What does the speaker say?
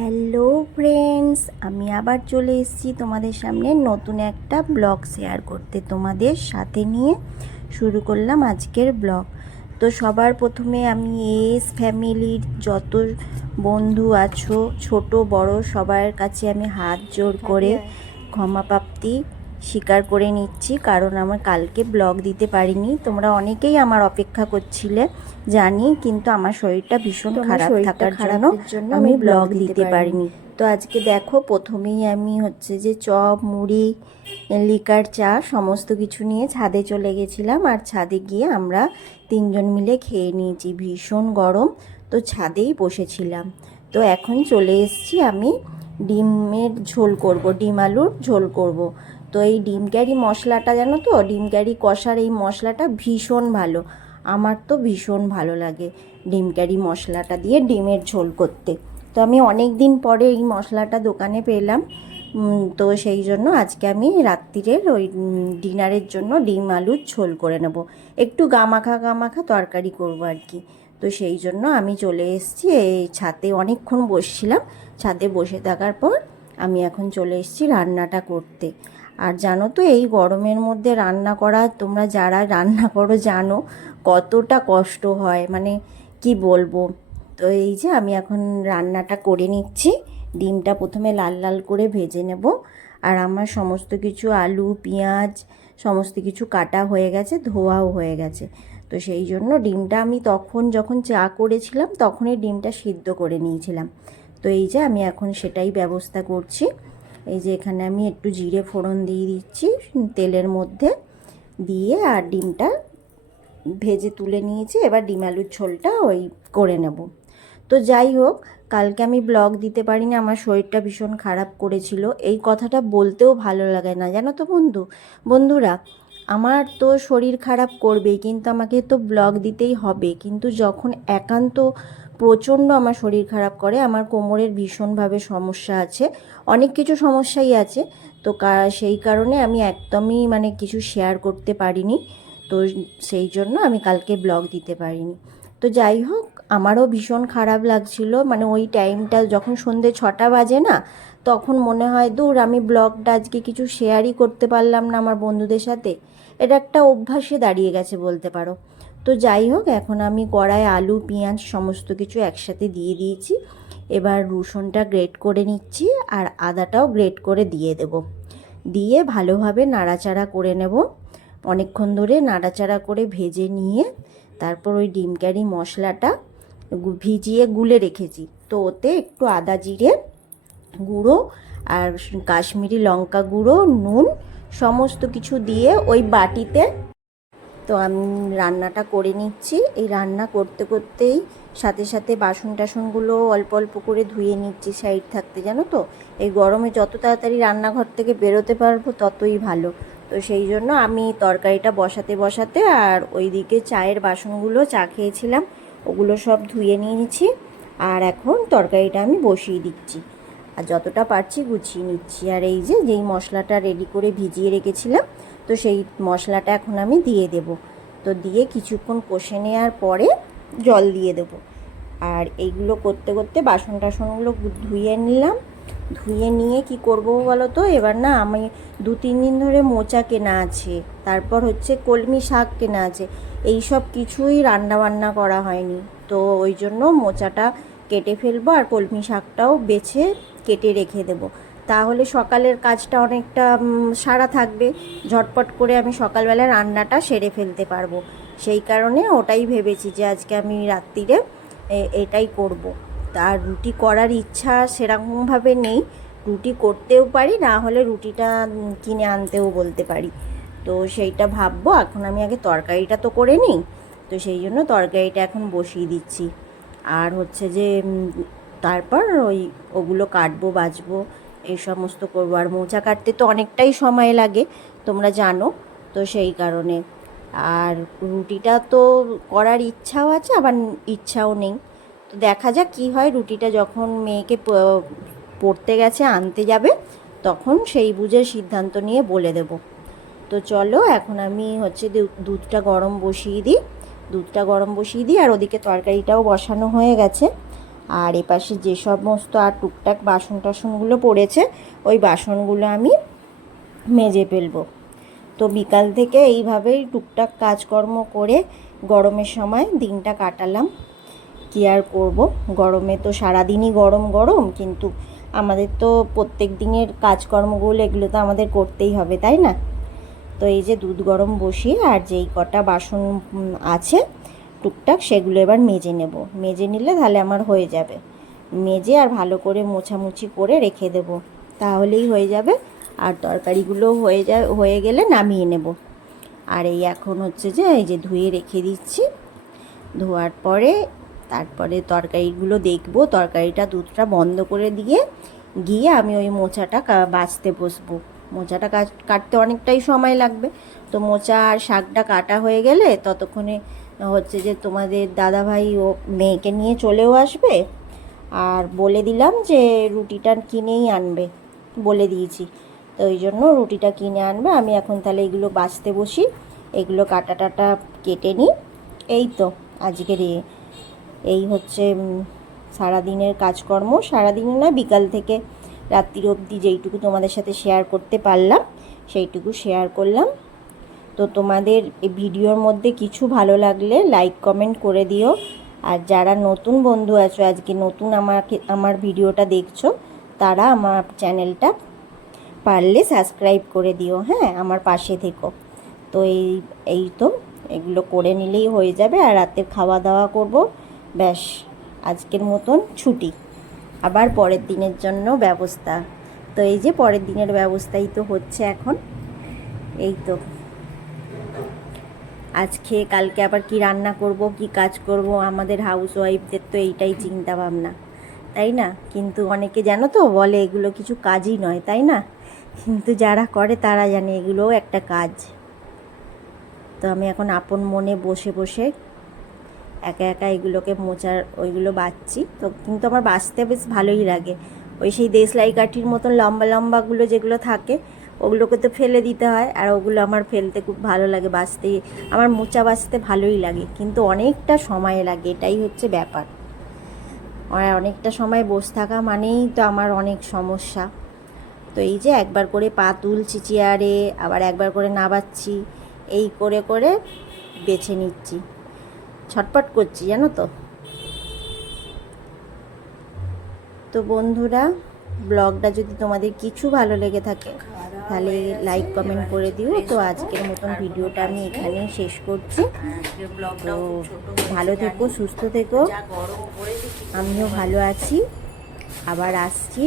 Hello friends, আমি আবার চলে এসেছি তোমাদের সামনে নতুন একটা ব্লগ শেয়ার করতে। তোমাদের সাথে নিয়ে শুরু করলাম আজকের ব্লগ। তো সবার প্রথমে আমি এস ফ্যামিলির যত বন্ধু আছো, ছোট বড়, সবার কাছে আমি হাত জোড় করে ক্ষমা প্রাপ্তি স্বীকার করে নিচ্ছি, কারণ আমার কালকে ব্লগ দিতে পারিনি। তোমরা অনেকেই আমার অপেক্ষা করছিলে জানি, কিন্তু আমার শরীরটা ভীষণ খারাপ থাকার জন্য আমি ব্লগ দিতে পারিনি। তো আজকে দেখো, প্রথমেই আমি হচ্ছে যে চপ, মুড়ি, লিকার চা সমস্ত কিছু নিয়ে ছাদে চলে গেছিলাম। আর ছাদে গিয়ে আমরা তিনজন মিলে খেয়ে নিয়েছি। ভীষণ গরম, তো ছাদেই বসেছিলাম। তো এখন চলে এসেছি, আমি ডিমের ঝোল করব, ডিম আলুর ঝোল করব। তো এই ডিম ক্যারি মশলাটা জানো তো, ডিম ক্যারি কষার এই মশলাটা ভীষণ ভালো। আমার তো ভীষণ ভালো লাগে ডিম ক্যারি মশলাটা দিয়ে ডিমের ঝোল করতে। তো আমি অনেক দিন পরে এই মশলাটা দোকানে পেলাম। তো সেই জন্য আজকে আমি রাত্রিরের ওই ডিনারের জন্য ডিম আলুর ঝোল করে নেব। একটু গামাখা গামাখা তরকারি করব আর কি। তো সেই জন্য আমি চলে এসেছি এই ছাদে, অনেকক্ষণ বসছিলাম। ছাদে বসে থাকার পর আমি এখন চলে এসেছি রান্নাটা করতে। আর জানো তো, এই গরমের মধ্যে রান্না করা, তোমরা যারা রান্না করো জানো কতটা কষ্ট হয়, মানে কি বলবো। তো এই যে আমি এখন রান্নাটা করে নিচ্ছি। ডিমটা প্রথমে লাল লাল করে ভেজে নেব। আর আমার সমস্ত কিছু আলু, পেঁয়াজ সমস্ত কিছু কাটা হয়ে গেছে, ধোয়াও হয়ে গেছে। তো সেই জন্য ডিমটা আমি যখন চা করেছিলাম তখনই ডিমটা সিদ্ধ করে নিয়েছিলাম। তো এই যে আমি এখন সেটাই ব্যবস্থা করছি। এই যে এখানে আমি একটু জিরে ফোড়ন দিয়ে দিচ্ছি তেলের মধ্যে দিয়ে, আর ডিমটা ভেজে তুলে নিয়েছি। এবার ডিম আলুর ঝোলটা ওই করে নেব। তো যাই হোক, কালকে আমি ব্লগ দিতে পারিনি, আমার শরীরটা ভীষণ খারাপ করেছিল। এই কথাটা বলতেও ভালো লাগে না জানো তো বন্ধুরা। আমার তো শরীর খারাপ করবেই, কিন্তু আমাকে তো ব্লগ দিতেই হবে। কিন্তু যখন একান্ত প্রচণ্ড আমার শরীর খারাপ করে, আমার কোমরের ভীষণভাবে সমস্যা আছে, অনেক কিছু সমস্যাই আছে। তো সেই কারণে আমি একদমই মানে কিছু শেয়ার করতে পারিনি। তো সেই জন্য আমি কালকে ব্লগ দিতে পারিনি। তো যাই হোক, আমারও ভীষণ খারাপ লাগছিল, মানে ওই টাইমটা যখন সন্ধ্যে 6টা বাজে না, তখন মনে হয় দূর, আমি ব্লগটা আজকে কিছু শেয়ারই করতে পারলাম না আমার বন্ধুদের সাথে। এটা একটা অভ্যাসে দাঁড়িয়ে গেছে বলতে পারো। তো যাই হোক, এখন আমি কড়ায় আলু, পেঁয়াজ সমস্ত কিছু একসাথে দিয়ে দিয়েছি। এবার রসুনটা গ্রেট করে নিচ্ছি, আর আদাটাও গ্রেট করে দিয়ে দেব। দিয়ে ভালোভাবে নাড়াচাড়া করে নেব। অনেকক্ষণ ধরে নাড়াচাড়া করে ভেজে নিয়ে তারপর ওই ডিম ক্যারি মশলাটা ভিজিয়ে গুলে রেখেছি, তো ওতে একটু আদা জিরে গুঁড়ো আর কাশ্মীরি লঙ্কা গুঁড়ো, নুন সমস্ত কিছু দিয়ে ওই বাটিতে, তো আমি রান্নাটা করে নিচ্ছি। এই রান্না করতে করতেই সাথে সাথে বাসন টাসনগুলো অল্প অল্প করে ধুয়ে নিচ্ছি সাইড থাকতে, জানো তো। এই গরমে যত তাড়াতাড়ি রান্নাঘর থেকে বেরোতে পারবো ততই ভালো। তো সেই জন্য আমি তরকারিটা বসাতে বসাতে আর ওইদিকে চায়ের বাসনগুলো, চা খেয়েছিলাম ওগুলো সব ধুয়ে নিয়েছি। আর এখন তরকারিটা আমি বসিয়ে দিচ্ছি, আর যতটা পারছি গুছিয়ে নিচ্ছি। আর এই যে যেই মশলাটা রেডি করে ভিজিয়ে রেখেছিলাম, তো সেই মশলাটা এখন আমি দিয়ে দেব। তো দিয়ে কিছুক্ষণ কষে নেওয়ার পরে জল দিয়ে দেব। আর এইগুলো করতে করতে বাসন টাসনগুলো ধুয়ে নিলাম। ধুয়ে নিয়ে কি করব বলো তো, এবার না আমি 2-3 দিন ধরে মোচা কেনা আছে, তারপর হচ্ছে কলমি শাক কেনা আছে, এই সব কিছুই রান্না বান্না করা হয়নি। তো ওই জন্য মোচাটা কেটে ফেলবো, আর কলমি শাকটাও বেছে কেটে রেখে দেবো। তাহলে সকালের কাজটা অনেকটা সারা থাকবে, ঝটপট করে আমি সকালবেলা রান্নাটা সেরে ফেলতে পারবো। সেই কারণে ওটাই ভেবেছি যে আজকে আমি রাত্রিরে এটাই করব। তার রুটি করার ইচ্ছা সেরকমভাবে নেই, রুটি করতেও পারি, না হলে রুটিটা কিনে আনতেও বলতে পারি। তো সেইটা ভাববো। এখন আমি আগে তরকারিটা তো করে নিই। তো সেই জন্য তরকারিটা এখন বসিয়ে দিচ্ছি। আর হচ্ছে যে তারপর ওগুলো কাটবো, বাছবো, এই সমস্ত করবো। আর মোচা কাটতে তো অনেকটাই সময় লাগে, তোমরা জানো। তো সেই কারণে আর রুটিটা তো করার ইচ্ছাও আছে, আবার ইচ্ছাও নেই। তো দেখা যাক কী হয়। রুটিটা যখন মেয়েকে পড়তে গেছে আনতে যাবে, তখন সেই বুঝে সিদ্ধান্ত নিয়ে বলে দেব। তো চলো, এখন আমি হচ্ছে দুধটা গরম বসিয়ে দিই। আর ওদিকে তরকারিটাও বসানো হয়ে গেছে। আর এপাশে যে সমস্ত আর টুকটাক বাসন টাসনগুলো পড়েছে ওই বাসনগুলো আমি মেজে ফেলবো। তো বিকাল থেকে এইভাবেই টুকটাক কাজকর্ম করে গরমের সময় দিনটা কাটালাম। কী আর করবো, গরমে তো সারাদিনই গরম গরম, কিন্তু আমাদের তো প্রত্যেক দিনের কাজকর্মগুলো এগুলো তো আমাদের করতেই হবে, তাই না? তো এই যে দুধ গরম বসিয়ে আর যেই কটা বাসন আছে টুকটাক সেগুলো এবার মেজে নেব। মেজে নিলে তাহলে আমার হয়ে যাবে। মেজে আর ভালো করে মোছামুছি করে রেখে দেব, তাহলেই হয়ে যাবে। আর তরকারিগুলো হয়ে গেলে নামিয়ে নেব। আর এই এখন হচ্ছে যে এই যে ধুয়ে রেখে দিচ্ছি। ধোয়ার পরে তারপরে তরকারিগুলো দেখবো। তরকারিটা দুধটা বন্ধ করে গিয়ে আমি ওই মোচাটা বাছতে বসবো। মোচাটা কাটতে অনেকটাই সময় লাগবে। তো মোচা আর শাকটা কাটা হয়ে গেলে ততক্ষণে হচ্ছে যে তোমাদের দাদাভাই ও মেয়েকে নিয়ে চলেও আসবে। আর বলে দিলাম যে রুটিটা কিনেই আনবে, বলে দিয়েছি। তো ওই জন্য রুটিটা কিনে আনবে। আমি এখন তাহলে এগুলো বাছতে বসি, এগুলো কাটা কেটে নিই। এই তো আজকের এই হচ্ছে সারাদিনের কাজকর্ম। সারাদিনে না, বিকাল থেকে রাত্রির অবধি যেইটুকু তোমাদের সাথে শেয়ার করতে পারলাম সেইটুকু শেয়ার করলাম। তো তোমাদের এই ভিডিওর মধ্যে কিছু ভালো লাগলে লাইক কমেন্ট করে দিও। আর যারা নতুন বন্ধু আছো, আজকে নতুন আমার ভিডিওটা দেখছো, তারা আমার চ্যানেলটা পারলে সাবস্ক্রাইব করে দিও। হ্যাঁ, আমার পাশে থেকো। তো এই তো এগুলো করে নিলেই হয়ে যাবে। আর রাতের খাওয়া দাওয়া করব, ব্যাস আজকের মতন ছুটি। আবার পরের দিনের জন্য ব্যবস্থা। তো এই যে পরের দিনের ব্যবস্থাই তো হচ্ছে এখন। এই তো আজকে কালকে আবার কি রান্না করব, কি কাজ করব, আমাদের হাউস ওয়াইফদের তো এইটাই চিন্তা ভাবনা, তাই না? কিন্তু অনেকে জানো তো বলে এগুলো কিছু কাজই নয়, তাই না? কিন্তু যারা করে তারা জানে এগুলোও একটা কাজ। তো আমি এখন আপন মনে বসে বসে একা একা এগুলোকে ওইগুলো বাছছি। তো কিন্তু আমার বাছতে বেশ ভালোই লাগে। ওই সেই দেশলাই কাঠির মতন লম্বা লম্বাগুলো যেগুলো থাকে ওগুলোকে তো ফেলে দিতে হয়, আর ওগুলো আমার ফেলতে খুব ভালো লাগে। বাছতে আমার মোচা বাছতে ভালোই লাগে, কিন্তু অনেকটা সময় লাগে, এটাই হচ্ছে ব্যাপার। আর অনেকটা সময় বসে থাকা মানেই তো আমার অনেক সমস্যা। তো এই যে একবার করে পা তুলছি চেয়ারে, আবার একবার করে নাবাচ্ছি, এই করে করে বেছে নিচ্ছি। ছটপট করছি, জানো তো। তো বন্ধুরা, ব্লগটা যদি তোমাদের কিছু ভালো লেগে থাকে তাহলে লাইক কমেন্ট করে দিও। তো আজকের মতন ভিডিওটা আমি এখানেই শেষ করছি। তো ভালো থেকো, সুস্থ থেকো। আমিও ভালো আছি, আবার আসছি।